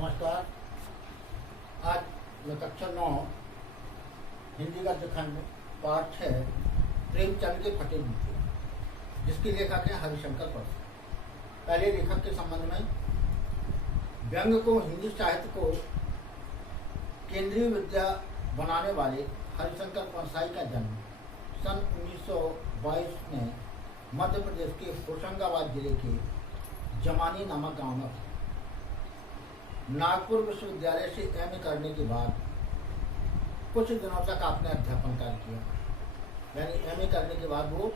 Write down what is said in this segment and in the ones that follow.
नमस्कार। आज मैं कक्षा 9 हिंदी का खंड पाठ 6 प्रेमचंद के फटे जूते, जिसके लेखक हैं हरिशंकर परसा। पहले लेखक के संबंध में, व्यंग को हिंदी साहित्य को केंद्रीय विद्या बनाने वाले हरिशंकर परसाई का जन्म सन 1922 में मध्य प्रदेश के होशंगाबाद जिले के जमानी नामक गांव में। नागपुर विश्वविद्यालय से एमए करने के बाद कुछ दिनों तक आपने अध्यापन कार्य किया, यानी एमए करने के बाद वो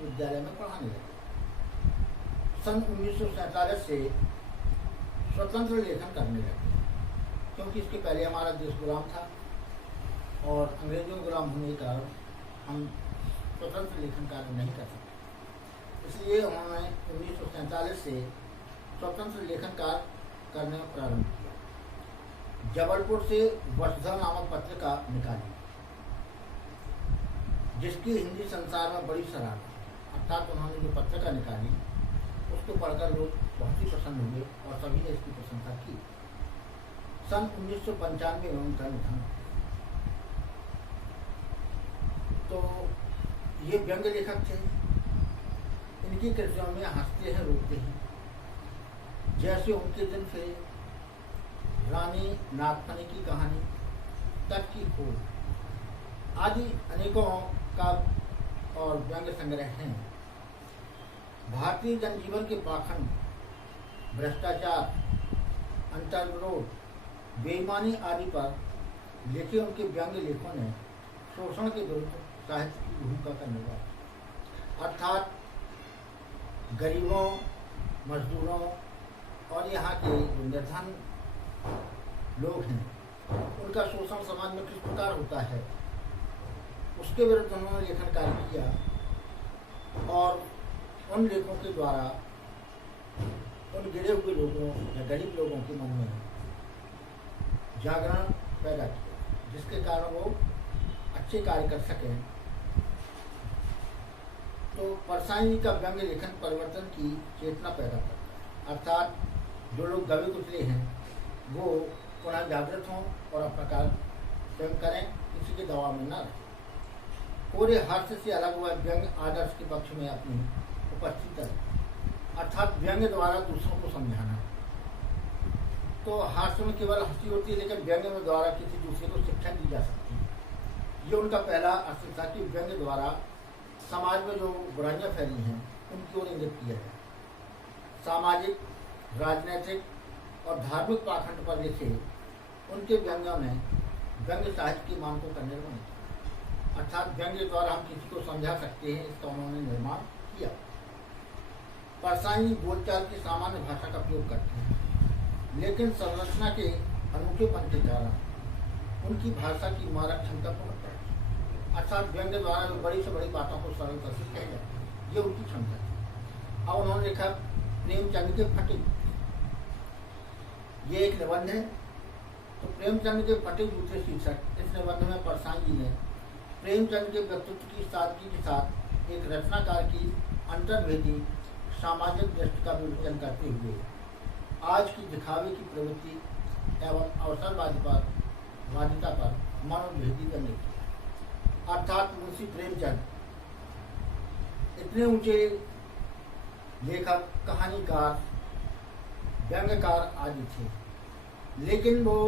विद्यालय में पढ़ाने लगे। सन 1947 से स्वतंत्र लेखन करने लगे, क्योंकि इसके पहले हमारा देश गुलाम था और अंग्रेजों गुलाम होने के कारण हम स्वतंत्र लेखन कार्य नहीं कर सकते। इसलिए उन्होंने 1947 से स्वतंत्र लेखन कार्य करने का प्रारंभ किया। जबलपुर से वसुधा नामक पत्रिका निकाली, जिसकी हिंदी संसार में बड़ी सराहना। अर्थात उन्होंने जो पत्रिका निकाली उसको पढ़कर लोग बहुत ही प्रसन्न हुए और सभी ने इसकी प्रशंसा की। सन 1995 में उनका निधन। तो ये व्यंग लेखक थे। इनकी कृतियों में हंसते हैं, रोते हैं, जैसे उनके दिन फिरे, रानी नागफनी की कहानी, तट की खोज आदि अनेकों का और व्यंग संग्रह हैं। भारतीय जनजीवन के पाखंड, भ्रष्टाचार, अंतर्विरोध, बेईमानी आदि पर लिखे उनके व्यंग लेखों ने शोषण के विरुद्ध साहित्य की भूमिका का निर्वाह। अर्थात गरीबों, मजदूरों और यहाँ के निर्धन लोग हैं, उनका शोषण समाज में किस प्रकार होता है, उसके विरुद्ध उन्होंने लेखन कार्य किया और उन लेखों के द्वारा उन गिरे हुए लोगों या गरीब लोगों के मन में जागरण पैदा किया, जिसके कारण वो अच्छे कार्य कर सकें। तो परसाई का व्यंग लेखन परिवर्तन की चेतना पैदा करता है। अर्थात जो लोग दबे कुचले हैं वो पुनः जागृत हों और अपना कार्य स्वयं करें, किसी के दबाव में न रहें। पूरे हास्य से अलग हुआ व्यंग आदर्श के पक्ष में अपनी उपस्थित है। अर्थात व्यंग द्वारा दूसरों को समझाना। तो हास्य में केवल हंसी होती है, लेकिन व्यंग में द्वारा किसी दूसरे को शिक्षा दी जा सकती है। ये उनका पहला अस्त्र था कि व्यंग द्वारा समाज में जो बुराइयां फैली हैं उनकी ओर इंगित किया जाए। सामाजिक, राजनीतिक और धार्मिक पाखंड पर लिखे उनके व्यंगों ने व्यंग साहित्य की मांग को करने लगा। अर्थात व्यंग द्वारा हम किसी को समझा सकते हैं, इसका उन्होंने निर्माण किया। परसाई बोलचाल की सामान्य भाषा का प्रयोग करते हैं, लेकिन संरचना के अनूठेपन के कारण उनकी भाषा की मारक क्षमता को बढ़ता है। अर्थात व्यंग द्वारा बड़ी से बड़ी बातों को सरलता से कह जाती है, ये उनकी क्षमता है। अब उन्होंने लिखा प्रेमचंद के फटे। ये एक निबंध है। तो प्रेमचंद के फटे जूते शीर्षक इस निबंध में परसाई जी ने प्रेमचंद के व्यक्तित्व की सादगी के साथ एक रचनाकार की अंतर्भेदी सामाजिक दृष्टि का विवेचन करते हुए आज की दिखावे की प्रवृत्ति एवं अवसरवादिता पर मनोभेदी करने की। अर्थात मुंशी प्रेमचंद इतने ऊंचे लेखक, कहानीकार, व्यंग्यकार आदि थे, लेकिन वो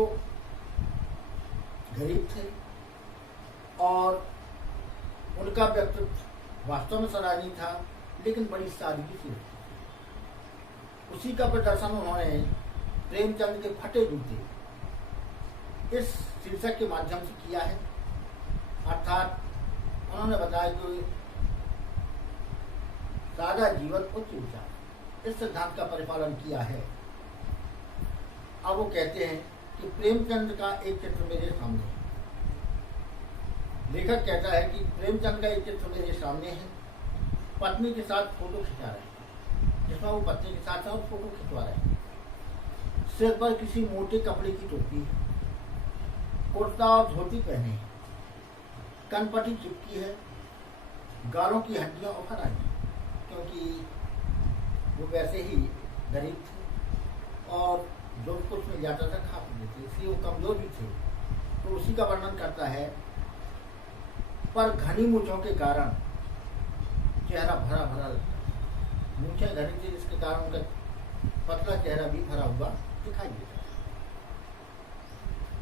गरीब थे और उनका व्यक्तित्व वास्तव में सराहनीय था, लेकिन बड़ी सादगी से। उसी का प्रदर्शन उन्होंने प्रेमचंद के फटे जूते इस शीर्षक के माध्यम से किया है। अर्थात उन्होंने बताया कि सादा जीवन उच्च विचार, इस सिद्धांत का परिपालन किया है। अब वो कहते हैं कि प्रेमचंद का एक चित्र मेरे सामने है। लेखक कहता है कि प्रेमचंद का एक चित्र मेरे सामने है। पत्नी के साथ फोटो खिंचा रहे हैं, जिसमें वो पत्नी के साथ फोटो खिंचवा रहे हैं। सिर पर किसी मोटे कपड़े की टोपी है, कुर्ता और धोती पहने हैं, कनपटी चिपकी है, गालों की हड्डियां उभर आई, क्योंकि वो वैसे ही गरीब थे और जो कुछ मिल जाता था खा पी लेते, इसलिए वो कमजोर भी थे। तो उसी का वर्णन करता है। पर घनी मूंछों के कारण चेहरा भरा भरा लगता था। मूंछें घनी थी जिसके कारण उनका पतला चेहरा भी भरा हुआ दिखाई देता है।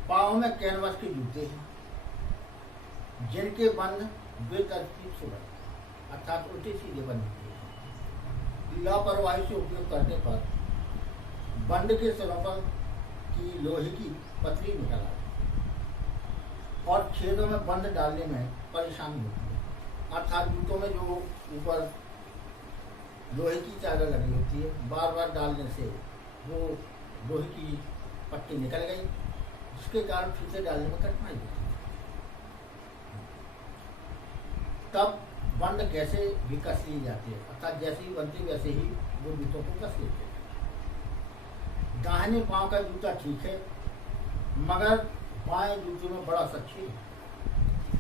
पाँव में कैनवस के जूते हैं जिनके बंद बेतरतीब से बने, अर्थात उल्टे सीधे बने हुए हैं। लापरवाही से उपयोग करने पर बंद के सिरों पर की लोहे की पतली निकल आती और छेदों में बंद डालने में परेशानी होती है। अर्थात जूतों में जो ऊपर लोहे की चादर लगी होती है, बार बार डालने से वो लोहे की पट्टी निकल गई, जिसके कारण फीते डालने में कठिनाई होती है। तब बंद कैसे भी कस ली जाती है, अर्थात जैसे ही बनती वैसे ही वो जूतों को कस लेते हैं। दाहिने पांव का जूता ठीक है, मगर बाएं जूते में बड़ा सा छेद है।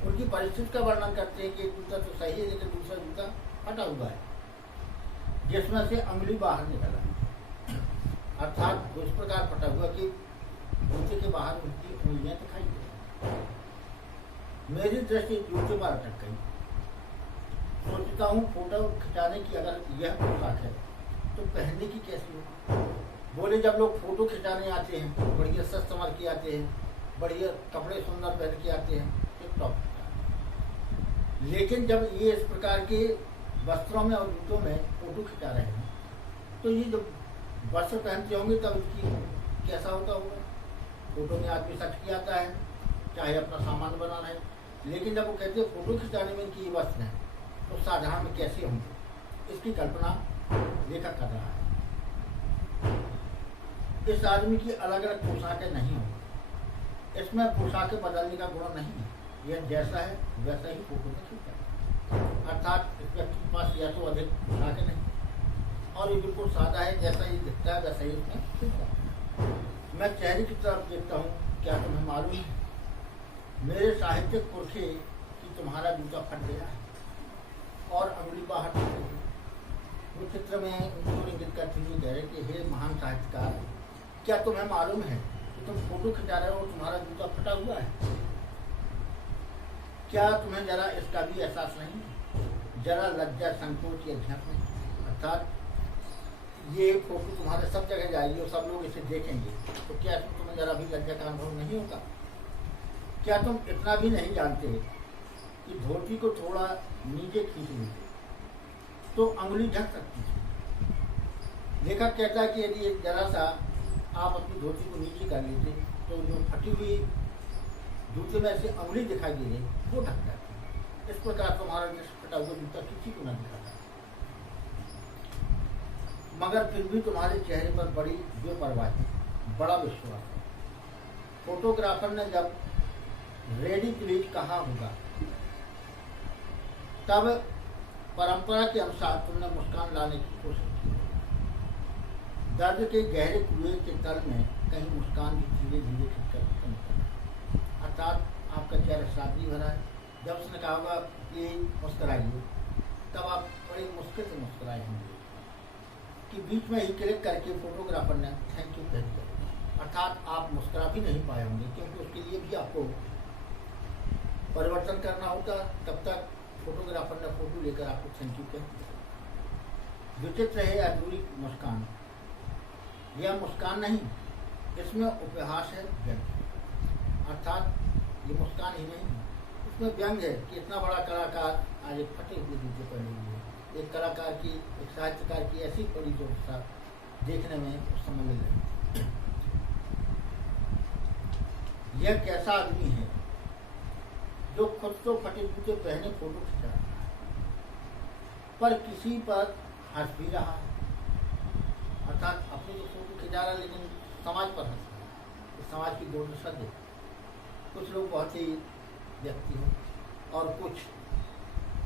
उनकी परिस्थिति का वर्णन करते हैं कि एक जूता तो सही है लेकिन दूसरा जूता फटा हुआ है, जिसमें से अंगुली बाहर निकला है, अर्थात वो इस प्रकार फटा हुआ कि जूते के बाहर उनकी उंगलियां दिखाई दे। मेरी दृष्टि जूते पर अटक गई। सोचता हूँ फोटो खिंचाने की अगर यह पोशाक है तो पहनने की कैसी हो। बोले जब लोग फोटो खिंचाने आते हैं, बढ़िया सज संवर के आते हैं, बढ़िया कपड़े सुंदर पहन के आते हैं, टिप टॉप, लेकिन जब ये इस प्रकार के वस्त्रों में और जूतों में फोटो खिंचा रहे हैं तो ये जब वस्त्र पहनते होंगे तब इसकी कैसा होता होगा। फोटो में आदमी सच के आता है, चाहे अपना सामान बना रहे, लेकिन जब वो कहते हैं फोटो खिंचाने में इनकी ये वस्त्र है तो साधारण में कैसे होंगे, इसकी कल्पना लेखक कर रहा है। इस आदमी की अलग अलग पोशाकें नहीं होंगी, इसमें पोशाकें बदलने का गुण नहीं है, यह जैसा है वैसा ही फोटो में खींचा है। अर्थात इस व्यक्ति के पास या तो अधिक पोशाकें नहीं और ये बिल्कुल सादा है, जैसा ही दिखता है वैसा ही उसमें खींचा है। मैं चेहरे की तरफ देखता हूँ, क्या तुम्हें मालूम है मेरे साहित्यिक पुरखे कि तुम्हारा जूता फट गया है और अंगुली बाहर निकल गई। वो चित्र में उनको इंगित करती हुई कह रहे कि हे महान साहित्यकार, क्या तुम्हें मालूम है कि तुम फोटो खिंचा रहे हो और तुम्हारा जूता फटा हुआ है। क्या तुम्हें जरा इसका भी एहसास नहीं है, जरा लज्जा संकोच या झक नहीं। अर्थात ये फोटो तुम्हारे सब जगह जाएगी और सब लोग इसे देखेंगे, तो क्या तुम्हें जरा भी लज्जा का अनुभव नहीं होगा। क्या तुम इतना भी नहीं जानते कि धोती को थोड़ा नीचे खींच लेते तो अंगुली ढक सकती थी। लेखक कहता है कि यदि जरा सा आप अपनी धोती को नीचे कर लेते तो जो फटी हुई जूते में ऐसे अंगुली दिखाई दे रही वो ढक जाती। इस प्रकार तुम्हारा फटा हुआ जूता किसी को न दिखाता, मगर फिर भी तुम्हारे चेहरे पर बड़ी बेपरवाही, बड़ा विश्वास है। फोटोग्राफर ने जब रेडी प्लीज कहा होगा तब परंपरा के अनुसार तुमने मुस्कान लाने की कोशिश की। दर्द के गहरे कुएं के तल में कहीं मुस्कान भी धीरे धीरे खिंचकर निकला। अर्थात आपका चेहरा सादगी भरा है, जब उसने कहा होगा कि मुस्कराइए तब आप बड़ी मुश्किल से मुस्कुराए होंगे कि बीच में ही क्लिक करके फोटोग्राफर ने थैंक यू कह दिया। अर्थात आप मुस्कुरा भी नहीं पाए होंगे क्योंकि उसके लिए भी आपको परिवर्तन करना होगा। तब तक फोटोग्राफर ने फोटो लेकर आपको थैंक यू कह दिया। विचित्र है अधूरी मुस्कान, यह मुस्कान नहीं, इसमें उपहास है, व्यंग। अर्थात ये मुस्कान ही नहीं, इसमें व्यंग है कि इतना बड़ा कलाकार आज एक फटे हुए जूते पहने हुए है। एक कलाकार की, एक साहित्यकार की ऐसी बड़ी जोरदार देखने में उस समय मिल रही। यह कैसा आदमी है जो खुद तो फटे जूते पहने फोटो खिंचा रहा है पर किसी पर हंस भी रहा है। अर्थात अपनी तो फोटो खिंचा रहा है लेकिन समाज पर हंस रहा है। समाज की दुर्दशा देख कुछ लोग बहुत ही व्यक्ति हैं और कुछ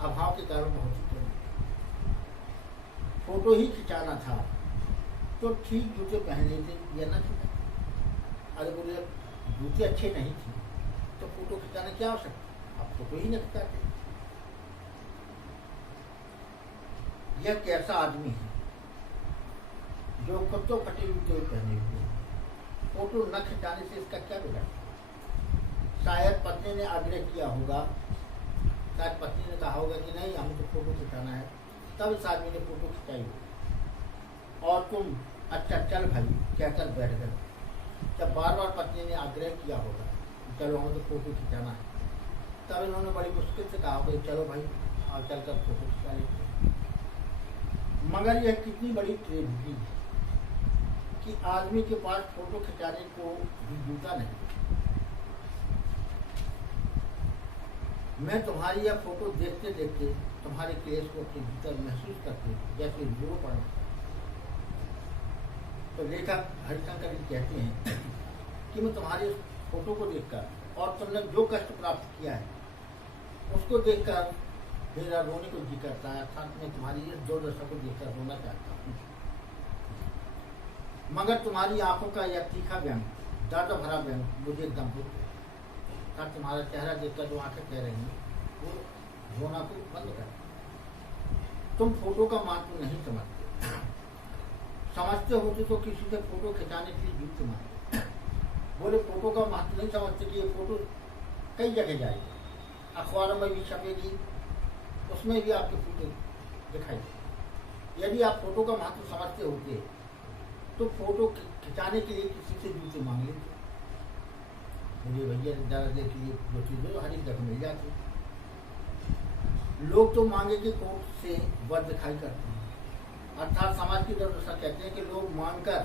अभाव के कारण बहुत ही कम। फोटो ही खिंचाना था तो ठीक जूते पहन लेते या ना खिंचा। अरे बोले जूते अच्छे नहीं थे तो फोटो खिंचाने क्या आवश्यकता, आप फोटो ही न खिंचाते। यह कैसा आदमी है जो खुद तो फटे जूते पहने हुए फोटो न खिंचाने से इसका क्या बिगड़ा? शायद पत्नी ने आग्रह किया होगा, शायद पत्नी ने कहा होगा कि नहीं हमें तो फोटो खिंचाना है, तब इस आदमी ने फोटो खिंचाई होगी। और तुम अच्छा चल भाई कहकर बैठ गए। जब बार बार पत्नी ने आग्रह किया होगा चलो हमें तो फोटो खिंचाना है, तब इन्होंने बड़ी मुश्किल से कहा होगा चलो भाई और चल कर फोटो खिंचा लेते। मगर यह कितनी बड़ी ट्रेजेडी है कि आदमी के पास फोटो खिंचाने को भी जूता नहीं। मैं तुम्हारी यह फोटो देखते देखते तुम्हारे केस को अपने भीतर महसूस करते जैसे रो पड़ा। तो लेखक हरिशंकर जी कहते हैं कि मैं तुम्हारी फोटो को देखकर और तुमने जो कष्ट प्राप्त किया है उसको देखकर मेरा रोने को जी करता है, अर्थात मैं तुम्हारी इस दुर्दशा को देखकर रोना चाहता हूँ। मगर तुम्हारी आंखों का यह तीखा व्यंग, दर्द भरा व्यंग मुझे एकदम था। तुम्हारा चेहरा देखकर जो आंखें कह रही हैं वो रोना को बंद कर। तुम फोटो का महत्व नहीं समझते, समझते होते तो किसी से फोटो खिंचाने के लिए जूते मांगते। बोले फोटो का महत्व नहीं समझते कि ये फोटो कई जगह जाएगी, अखबारों में भी छपेगी, उसमें भी आपके फोटो दिखाई देगी। यदि आप फोटो का महत्व समझते होते तो फोटो खिंचाने के लिए किसी से जूते मांग लेते। मुझे भैया ज़्यादा देर के लिए जो चीज़ें हर एक जगह मिल जाती। लोग तो मांगे के कोर्ट से वर दिखाई करते हैं, अर्थात समाज की दुर्दशा कहते हैं कि लोग मांगकर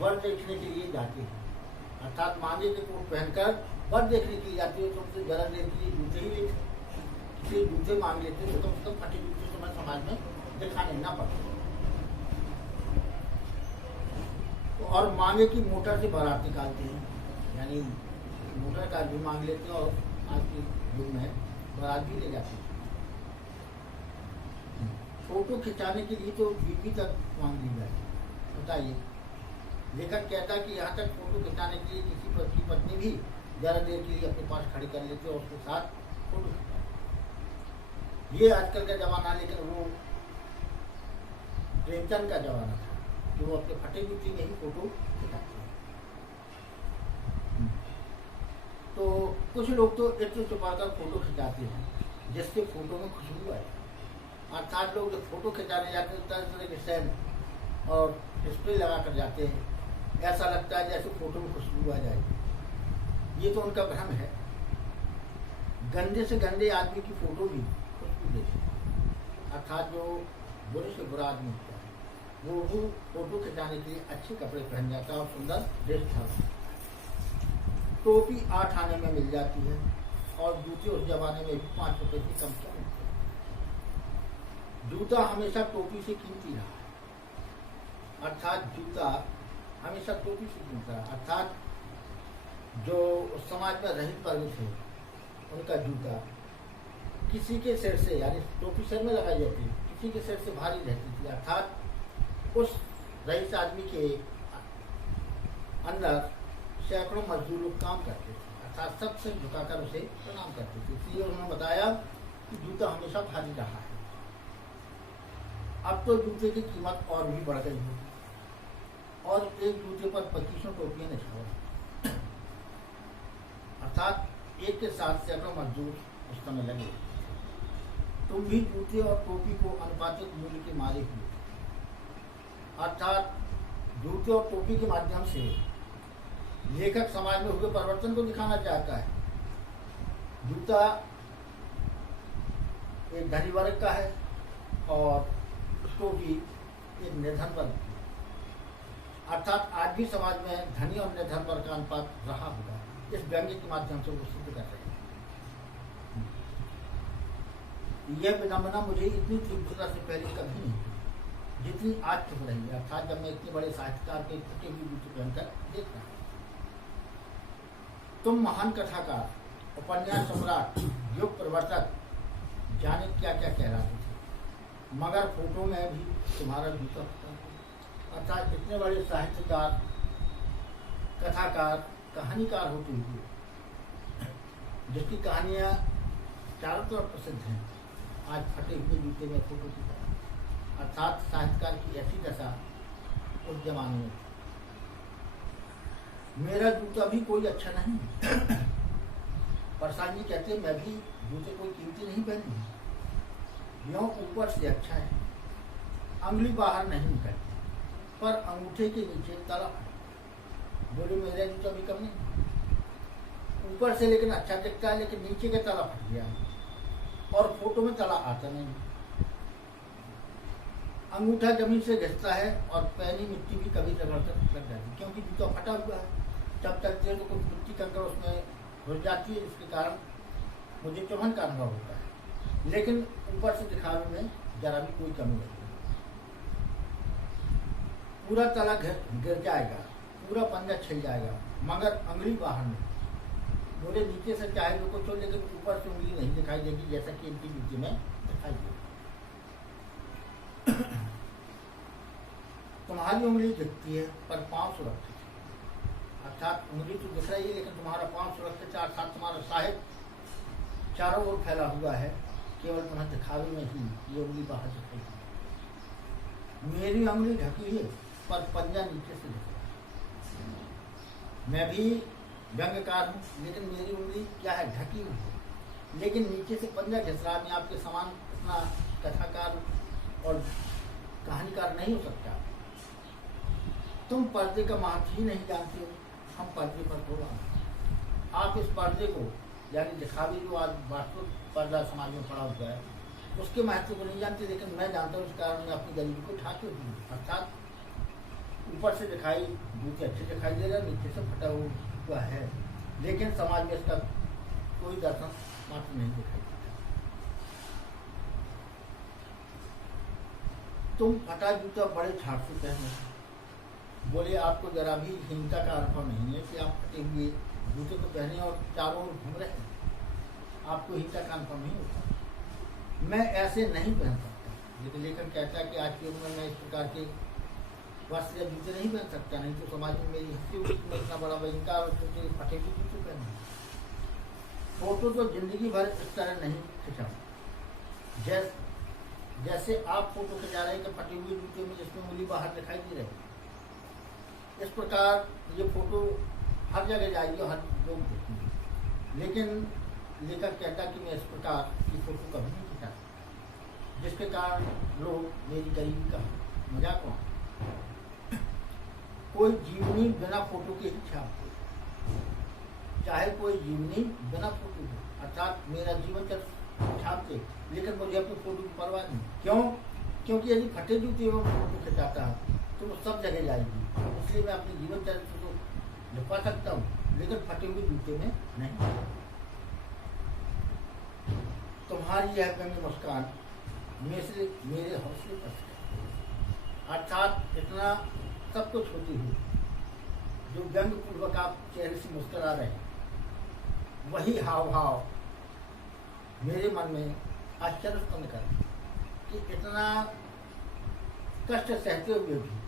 वर देखने के लिए जाते हैं, अर्थात मांगे के कोट पहनकर वर देखने के लिए जाते हैं। तुमसे जरा देर के लिए जूते ही लेते, किसी जूते मांग लेते तो कम से कम फटे जूते तुम्हें समाज में दिखाने ना पड़ते। और मांगे की मोटर से बारात निकालते हैं, यानी मोटर कार भी मांग लेते हैं और आज के युग में बारात भी ले जाते हैं। फोटो खिंचाने के लिए तो बीवी तक मांग ली जाती है। बताइए, लेखक कहता है कि यहाँ तक फोटो खिंचाने के लिए किसी की पत्नी भी ज़रा देर के लिए अपने पास खड़ी कर लेते और उसके साथ फोटो खिंचाते। ये आजकल का जमाना, लेकिन वो प्रेमचंद का जमाना था कि वो अपने फटे जूते में ही फोटो खिंचाते हैं। तो कुछ लोग तो इत्र छुपाकर फोटो खिंचाते हैं जिसके फोटो में खुशबू आए, अर्थात लोग जब फोटो खिंचाने जाते हैं तरह तरह के सेंट और स्प्रे लगा कर जाते हैं, ऐसा लगता है जैसे फोटो में खुशबू आ जाएगी। ये तो उनका भ्रम है। गंदे से गंदे आदमी की फोटो भी खुशबू देती है, अर्थात जो बुरे से बुरा आदमी होता है वो फोटो खिंचाने के लिए अच्छे कपड़े पहन जाता है और सुंदर ड्रेस था। टोपी 8 आने में मिल जाती है और जूते उस जमाने में भी 5 रुपए की कम क्या मिलते हैं। जूता हमेशा टोपी से कीमती रहा है, अर्थात जूता हमेशा टोपी से कीमती रहा, अर्थात जो समाज में रहित वर्ग थे उनका जूता किसी के सिर से, यानी टोपी सिर में लगाई जाती, किसी के सिर से भारी रहती थी, अर्थात उस रईस आदमी के अंदर सैकड़ों मजदूर लोग काम करते थे, अर्थात सबसे झुकाकर उसे प्रणाम करते थे। इसलिए उन्होंने बताया कि जूता हमेशा भारी रहा है। अब तो जूते की कीमत और भी बढ़ गई है और एक जूते पर 2500 टोपियां निछावर, अर्थात एक के साथ सैकड़ों मजदूर उस समय लगे। तुम भी जूते और टोपी को अनुपातिक मूल्य के मारे हुए, अर्थात जूते और टोपी के माध्यम से लेखक समाज में हुए परिवर्तन को दिखाना चाहता है। जूता एक धनी वर्ग का है और टोपी एक निर्धन वर्ग की, अर्थात आज भी समाज में धनी और निर्धन वर्ग का अनुपात रहा होगा। इस व्यंग्य के माध्यम से वो सिद्ध कर रहे हैं। यह विडंबना मुझे इतनी तीव्रता से पहले कभी नहीं थी जितनी आज चुप रही है, अर्थात जब मैं इतने बड़े साहित्यकार के फटे हुए जूते पहनकर देखता हूँ। तुम महान कथाकार, उपन्यास सम्राट, युग प्रवर्तक, जाने क्या क्या कहलाते थे, मगर फोटो में भी तुम्हारा जूता होता है। अर्थात इतने बड़े साहित्यकार, कथाकार, कहानीकार होते हुए जिसकी कहानियाँ चारों तरफ प्रसिद्ध हैं, आज फटे हुए जूते में फोटो की तरह, अर्थात साहित्यकार की ऐसी दशा उस जमाने में। मेरा जूता भी कोई अच्छा नहीं। प्रसाद जी कहते मैं भी जूते कोई कीमती नहीं पहनी, यों ऊपर से अच्छा है, अंगुली बाहर नहीं निकलती, पर अंगूठे के नीचे तला फटा। बोले मेरा जूता भी कम नहीं, ऊपर से लेकिन अच्छा दिखता है, लेकिन नीचे का तला फट गया और फोटो में तला आता नहीं। अंगूठा जमीन से घिसता है और पैनी मिट्टी भी कभी जबरदस्त लग जाती है, क्योंकि जूता फटा हुआ है। जब चलते हैं तो कुछ मिट्टी कंकड़ उसमें घुस जाती है, जिसके कारण मुझे चुभन का अनुभव होता है, लेकिन ऊपर से दिखावे में जरा भी कोई कमी नहीं। पूरा तला गिर जाएगा, पूरा पंजा छिल जाएगा, मगर अंगुली बाहर नहीं। बोले नीचे से चाहे जो कुछ हो, लेकिन ऊपर से उंगली नहीं दिखाई देगी, जैसा कि इनकी जूते में दिखाई देगी। तुम्हारी उंगली दिखती है पर पांव सुरक्षित है, अर्थात उंगली तो दिख रही है लेकिन तुम्हारा पांव सुरक्षित है, अर्थात तुम्हारा साहिब चारों ओर फैला हुआ है, केवल तुम्हें दिखावे में ही ये उंगली बाहर दिखाई देती। मेरी उंगली ढकी है पर पंजा नीचे से दिख रहा है। मैं भी व्यंग्यकार हूँ, लेकिन मेरी उंगली क्या है, ढकी हुई है, लेकिन नीचे से पंजा घिस रहा है। मैं आपके समान इतना कथाकार और कहानीकार नहीं हो सकता। तुम पर्दे का महत्व ही नहीं जानते हो, हम पर्दे पर थोड़ा। आप इस पर्दे को यानी दिखावी जो आज वास्तविक पर्दा समाज में पड़ा हुआ है, उसके महत्व को नहीं जानते, लेकिन मैं जानता हूँ। इस कारण मैं अपनी गरीबी को ढाके हुई हूँ, अर्थात ऊपर से दिखाई जूते अच्छे दिखाई दे रहा है, नीचे से फटा हुआ है, लेकिन समाज में इसका कोई दर्शन मात्र नहीं दिखाई देता। तुम फटा जूता बड़े ठाट से पहनो। बोले आपको जरा भी हीनता का अनुभव नहीं है कि आप फटे हुए जूते को पहने और चारों ओर घूम रहे हैं, आपको हीनता का अनुभव नहीं होता। मैं ऐसे नहीं पहन सकता, लेकिन लेखक कहता है कि आज के युग में मैं इस प्रकार के वस्त्र या जूते नहीं पहन सकता, नहीं तो समाज में मेरी हंसी होगी कि मैं इतना बड़ा भयंकर और छोटे फटे हुए जूते पहनूं। फोटो तो जिंदगी भर इस तरह नहीं खिंचाऊं जैसे आप फोटो खिंचा रहे हैं कि फटे हुए जूते में जिसमें उंगली बाहर दिखाई दे रही। इस प्रकार ये फोटो हर जगह जाएगी और हर लोग देखेंगे, लेकिन लेखक कहता कि मैं इस प्रकार की फोटो कभी नहीं खिंचा, जिसके कारण लोग मेरी गरीबी का मजाक उड़ाते। कोई जीवनी बिना फोटो के ही छापते, चाहे कोई जीवनी बिना फोटो के, अर्थात मेरा जीवन चरित्र छापते, लेकिन मुझे अपनी फोटो की परवाह नहीं। क्यों? क्योंकि यदि फटे जूते में फोटो खिंचाता है तो वो सब जगह जाएगी, इसलिए मैं अपने जीवन चरित्र को लिखवा सकता हूँ, लेकिन फटे हुए जूते में नहीं। तुम्हारी यह व्यंग्य मुस्कान मेरे हौसले पर, अर्थात इतना सब कुछ होती हुई जो व्यंग पूर्वक आप चेहरे से मुस्कुरा रहे हैं, वही हाव भाव मेरे मन में आश्चर्य उत्पन्न कर कि इतना कष्ट सहते हुए भी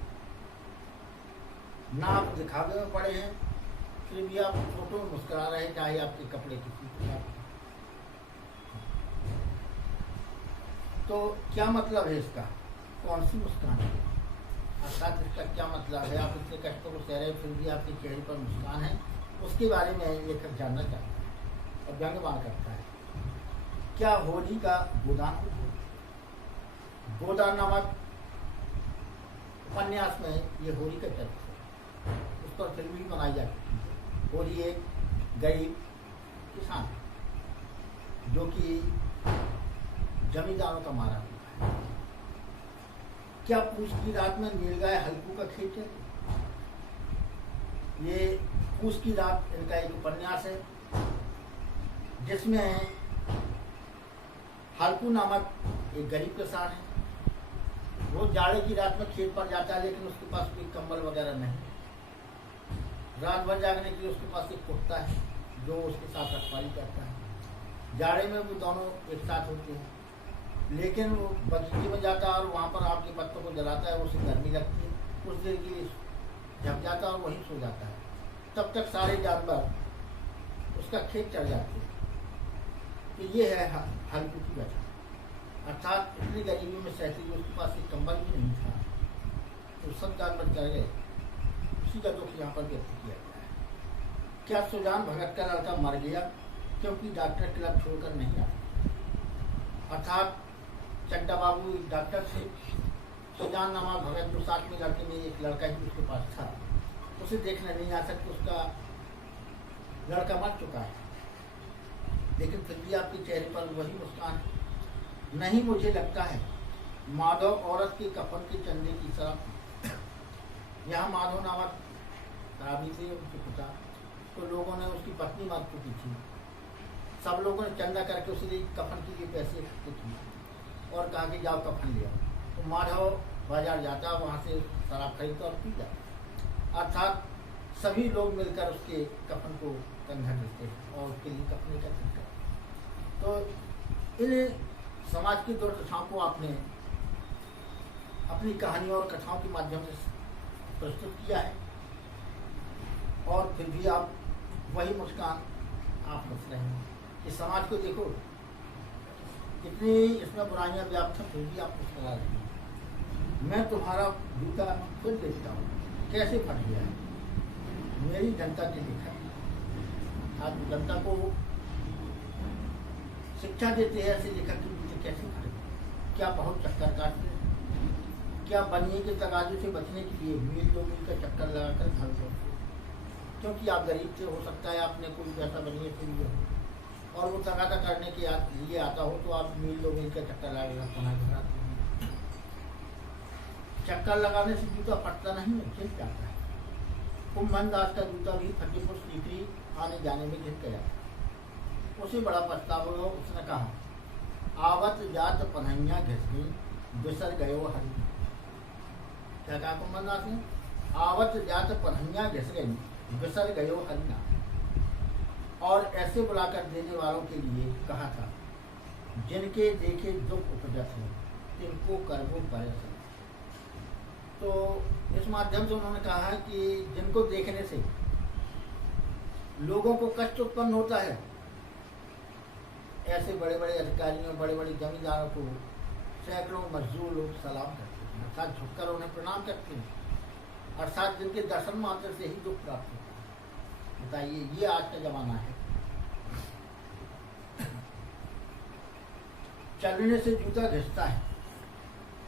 ना आप दिखावे में पड़े हैं, फिर भी आप फोटो में मुस्कुरा रहे हैं, चाहे आपके कपड़े किसी प्रकार। तो क्या मतलब है इसका? कौन सी मुस्कान है? अर्थात इसका क्या मतलब है? आप इतने कष्टों को सह रहे हैं, फिर भी आपके चेहरे पर मुस्कान है, उसके बारे में लेखक जानना चाहता है और व्यंग्यवान करता है। क्या होली का गोदान हो? गोदान नामक उपन्यास में ये होली का चरित्र है, उस पर फिल्म भी बनाई जा चुकी है। होली एक गरीब किसान है जो कि जमींदारों का मारा हुआ है। क्या पूस की रात में नीलगाय हल्कू का खेत है? ये पूस की रात इनका एक उपन्यास है, जिसमें हल्कू नामक एक गरीब किसान है। वो जाड़े की रात में खेत पर जाता है, लेकिन उसके पास कोई कंबल वगैरह नहीं। रात भर जागने के लिए उसके पास एक कुत्ता है जो उसके साथ रखवाली करता है। जाड़े में वो दोनों एक साथ होते हैं, लेकिन वो बगीचे में जाता है और वहाँ पर आम के पत्तों को जलाता है, उसे गर्मी लगती है, कुछ देर के लिए झप जाता है और वहीं सो जाता है। तब तक सारे जानवर उसका खेत चढ़ जाते हैं। तो ये है हल्कू की वजह, अर्थात इतनी गरीबी में सहती हुई उसके पास एक कंबल भी नहीं था, तो सब जानवर चढ़ गए। उसी का दुख यहाँ पर व्यक्त किया गया है। क्या सुजान भगत का लड़का मर गया क्योंकि डॉक्टर क्लब छोड़कर नहीं आया? अर्थात चड्डा बाबू डॉक्टर थे, सुजान नामा भगत जो साथ में लड़के में एक लड़का ही उसके पास था, उसे देखने नहीं आ सकते, उसका लड़का मर चुका है, लेकिन फिर भी आपके चेहरे पर वही मुस्कान है। नहीं, मुझे लगता है माधव औरत के कफन के चंदे की तरफ। यहाँ माधव नामक साहबी थे उनके पिता, तो लोगों ने उसकी पत्नी मर चुकी थी, सब लोगों ने चंदा करके उसके कफन के लिए पैसे इकट्ठे किए और कहा कि जाओ कफन ले आओ। तो माधव बाजार जाता, वहाँ से शराब खरीदता और पीता, अर्थात सभी लोग मिलकर उसके कफन को कंधा देते और उसके लिए कफन एकत्रित करते। तो इन समाज की दुर्दशाओं को आपने अपनी कहानियों और कथाओं के माध्यम से प्रस्तुत किया है, और फिर भी आप वही मुस्कान आप हंस रहे हैं। इस समाज को देखो, कितनी इसमें बुराइयां व्याप्त हैं, फिर भी आप मुस्कुरा रहे हैं। मैं तुम्हारा जूता खुद देखता हूँ कैसे फट गया है, मेरी जनता ने देखा। आज जनता को शिक्षा देते हैं ऐसे लेखक के जूते कैसे फटे, क्या बहुत चक्कर काटते हैं, क्या बनिए के तगाजे से बचने के लिए मील 2 मील का चक्कर लगाकर घर पहुँचे, क्योंकि आप गरीब से, हो सकता है आपने कोई पैसा बनिए से लिया हो और वो तगादा करने के लिए आता हो, तो आप मील 2 मील का चक्कर लगाकर बना के आते हैं। चक्कर लगाने से जूता फटता नहीं है, घिस जाता है। कुंभन दास का जूता भी फतेहपुर सीकरी आने जाने में घिस गया, उसे बड़ा पछतावा हुआ। उसने कहा, आवत जात पन्हैया घिस गई बिसर गयो हरि। क्या कहा कुंभन दास ने? आवत जात पन्हैया घिस गई बिसर गयो हरि। और ऐसे बुलाकर देने वालों के लिए कहा था, जिनके देखे दुख उपजत है तिनको करबो परेशान। तो इस माध्यम से उन्होंने कहा है कि जिनको देखने से लोगों को कष्ट उत्पन्न होता है, ऐसे बड़े बड़े अधिकारियों, बड़े बड़े जमींदारों को सैकड़ों मजदूर लोग सलाम करते हैं, अर्थात झुककर उन्हें प्रणाम करते हैं, अर्थात जिनके दर्शन मात्र से ही दुख प्राप्त होता है। बताइए, ये आज का जमाना है। चलने से जूता घिसता है,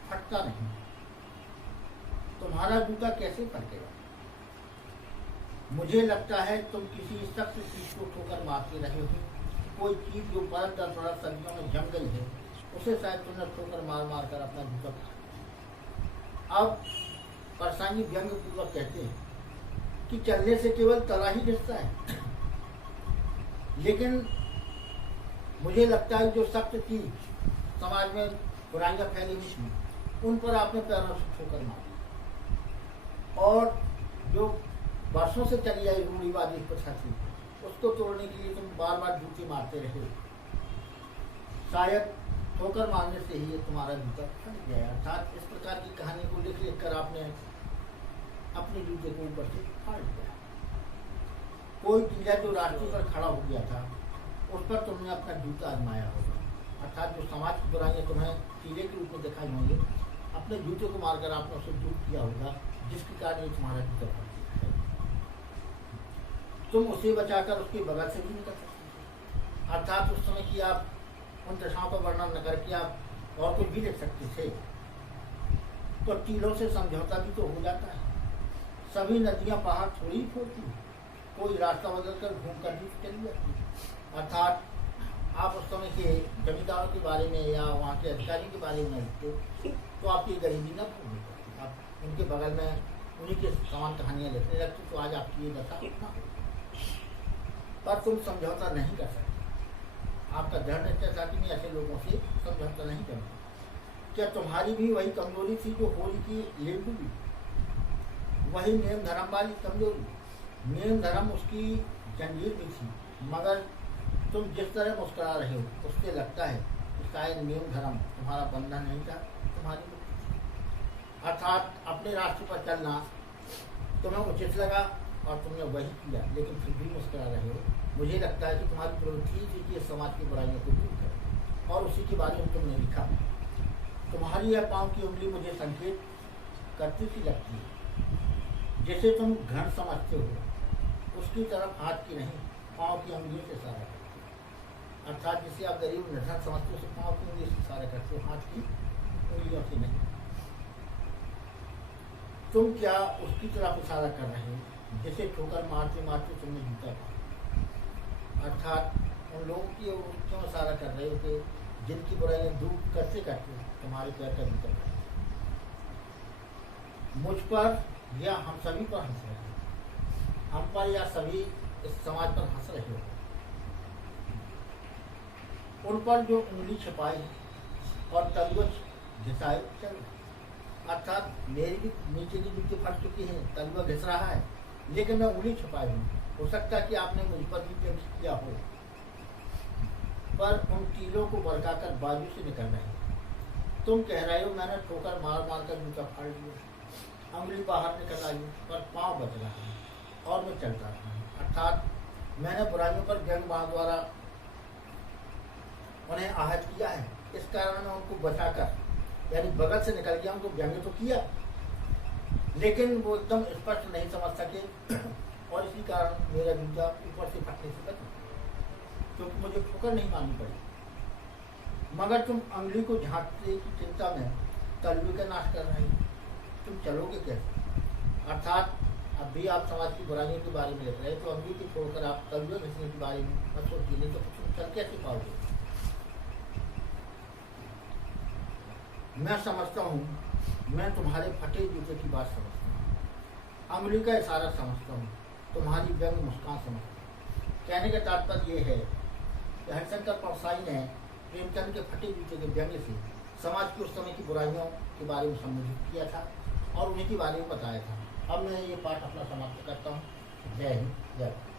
फटता नहीं। तुम्हारा जूता कैसे फटेगा? मुझे लगता है तुम किसी सख्त चीज को ठोकर मारते रहे हो। कोई चीज जो परत दर परत सदियों में जम गई है, उसे शायद तुमने ठोकर मार मार कर अपना जूता फाड़ा। अब परसानी व्यंग पूर्वक कहते हैं कि चलने से केवल तला ही घिसता है, लेकिन मुझे लगता है जो सख्त चीज समाज में बुराइयां फैली हुई थी, उन पर आपने पैरों से ठोकर मारी, और जो वर्षों से चली आई रूढ़िवादी प्रथा थी, उसको तोड़ने के लिए तुम बार बार जूते मारते रहे। शायद ठोकर मारने से ही ये तुम्हारा जूता फट गया। अर्थात इस प्रकार की कहानी को लिख कर आपने अपने जूते को ऊपर से फाड़ दिया। कोई टीला जो रास्ते पर खड़ा हो गया था, उस पर तुमने अपना जूता आजमाया होगा। अर्थात जो समाज की बुराइयां तुम्हें टीले के रूप में दिखाई होंगे, अपने जूते को मारकर आपने उसे दूर किया होगा, जिसके कारण ये तुम्हारा जूता फट गया। तुम उसे बचाकर उसके बगल से भी निकल सकते थे। अर्थात उस समय की आप उन दशाओं का वर्णन न करके आप और कुछ भी लिख सकते थे। तो टीलों से समझौता भी तो हो जाता है। सभी नदियां पहाड़ थोड़ी ही छोड़ती हैं, कोई रास्ता बदलकर घूमकर भी चली जाती है। अर्थात आप उस समय के जमींदारों के बारे में या वहाँ के अधिकारी के बारे में लिखते तो आपकी गरीबी न भूल जाती। आप उनके बगल में उन्हीं के समान कहानियाँ लिखने लगते तो आज आपकी ये दशा ना हो। पर तुम समझौता नहीं कर सकते। आपका दृढ़ निश्चय था कि मैं ऐसे लोगों से समझौता नहीं करूँगा। क्या तुम्हारी भी वही कमजोरी थी जो होली की लेंडू भी? वही नियम धर्म वाली कमजोरी? नियम धर्म उसकी जंजीर भी थी, मगर तुम जिस तरह मुस्कुरा रहे हो उससे लगता है कि शायद नियम धर्म तुम्हारा बंधन नहीं था, तुम्हारी मुक्ति थी। अर्थात अपने रास्ते पर चलना तुम्हें उचित लगा और तुमने वही किया, लेकिन फिर भी मुस्कुरा रहे हो। मुझे लगता है कि तुम्हारी प्रवृत्ति थी कि समाज की बुराइयों को दूर करें, और उसी के बारे में तुमने लिखा। तुम्हारी यह पाँव की उंगली मुझे संकेत करती सी लगती है, जैसे तुम घृण समझते हो उसकी तरफ हाथ की नहीं, पाँव की उंगलियों से इशारा करते। अर्थात जिसे आप गरीब निर्धन समझते हो, उसे पाँव की उंगली से इशारा करते हो, हाथ की उंगलियों से नहीं। तुम क्या उसकी तरफ इशारा कर रहे हो जिसे ठोकर मारते मारते तुमने जूता पाया। अर्थात उन लोगों की ओर क्यों इशारा कर रहे हो कि जिनकी बुराइयां दूर कैसे करते तुम्हारे पैर का जूता पाया। मुझ पर या हम सभी पर हंस रहे हो, हम पर या सभी इस समाज पर हंस रहे हो। उन पर जो उंगली छिपाई और तलवच घिसाई चल रही। अर्थात मेरी भी नीचे की जूती फट चुकी है, तलवा घिस रहा है, लेकिन मैं उंगली छिपाई हूँ। हो सकता है कि आपने मुझ पर भी प्रेम किया हो, पर उन कीलों को बरकाकर बाजू से निकल रहे हैं। तुम कह रहे हो मैंने ठोकर मार मार कर जूता फाड़ लिया, उंगली बाहर निकल आई, पर पाँव बच रहा है और मैं चलता रहा हूँ। अर्थात मैंने बुराइयों पर व्यंग बाण द्वारा उन्हें आहत किया है, इस कारण मैं उनको बचाकर यानी बगल से निकल गया। उनको व्यंग तो किया, लेकिन वो एकदम स्पष्ट नहीं समझ सके और इसी कारण मेरा जूता ऊपर से फटने से बचा, क्योंकि मुझे ठोकर नहीं माननी पड़ी। मगर तुम अंगुली को झांकने की चिंता में तलवे का नाश कर रहे हो, तुम चलोगे कैसे। अर्थात अब भी आप समाज की बुराइयों के बारे में लिख रहे हैं, तो अंगुली को छोड़कर आप तलवे घिसने के बारे में मत सोचिए, नहीं तो तुम चल कैसे पाओगे। मैं समझता हूँ, मैं तुम्हारे फटे जूते की बात समझता हूँ, अंगुली का इशारा समझता हूँ, तुम्हारी व्यंग मुस्कान समझता हूँ। कहने का तात्पर्य ये है कि हरिशंकर परसाई ने प्रेमचंद के फटे जूते के व्यंग से समाज की उस समय की बुराइयों के बारे में संबोधित किया था और उन्हीं के बारे में बताया था। अब मैं ये पाठ अपना समाप्त करता हूँ। जय हिंद, जय भारत।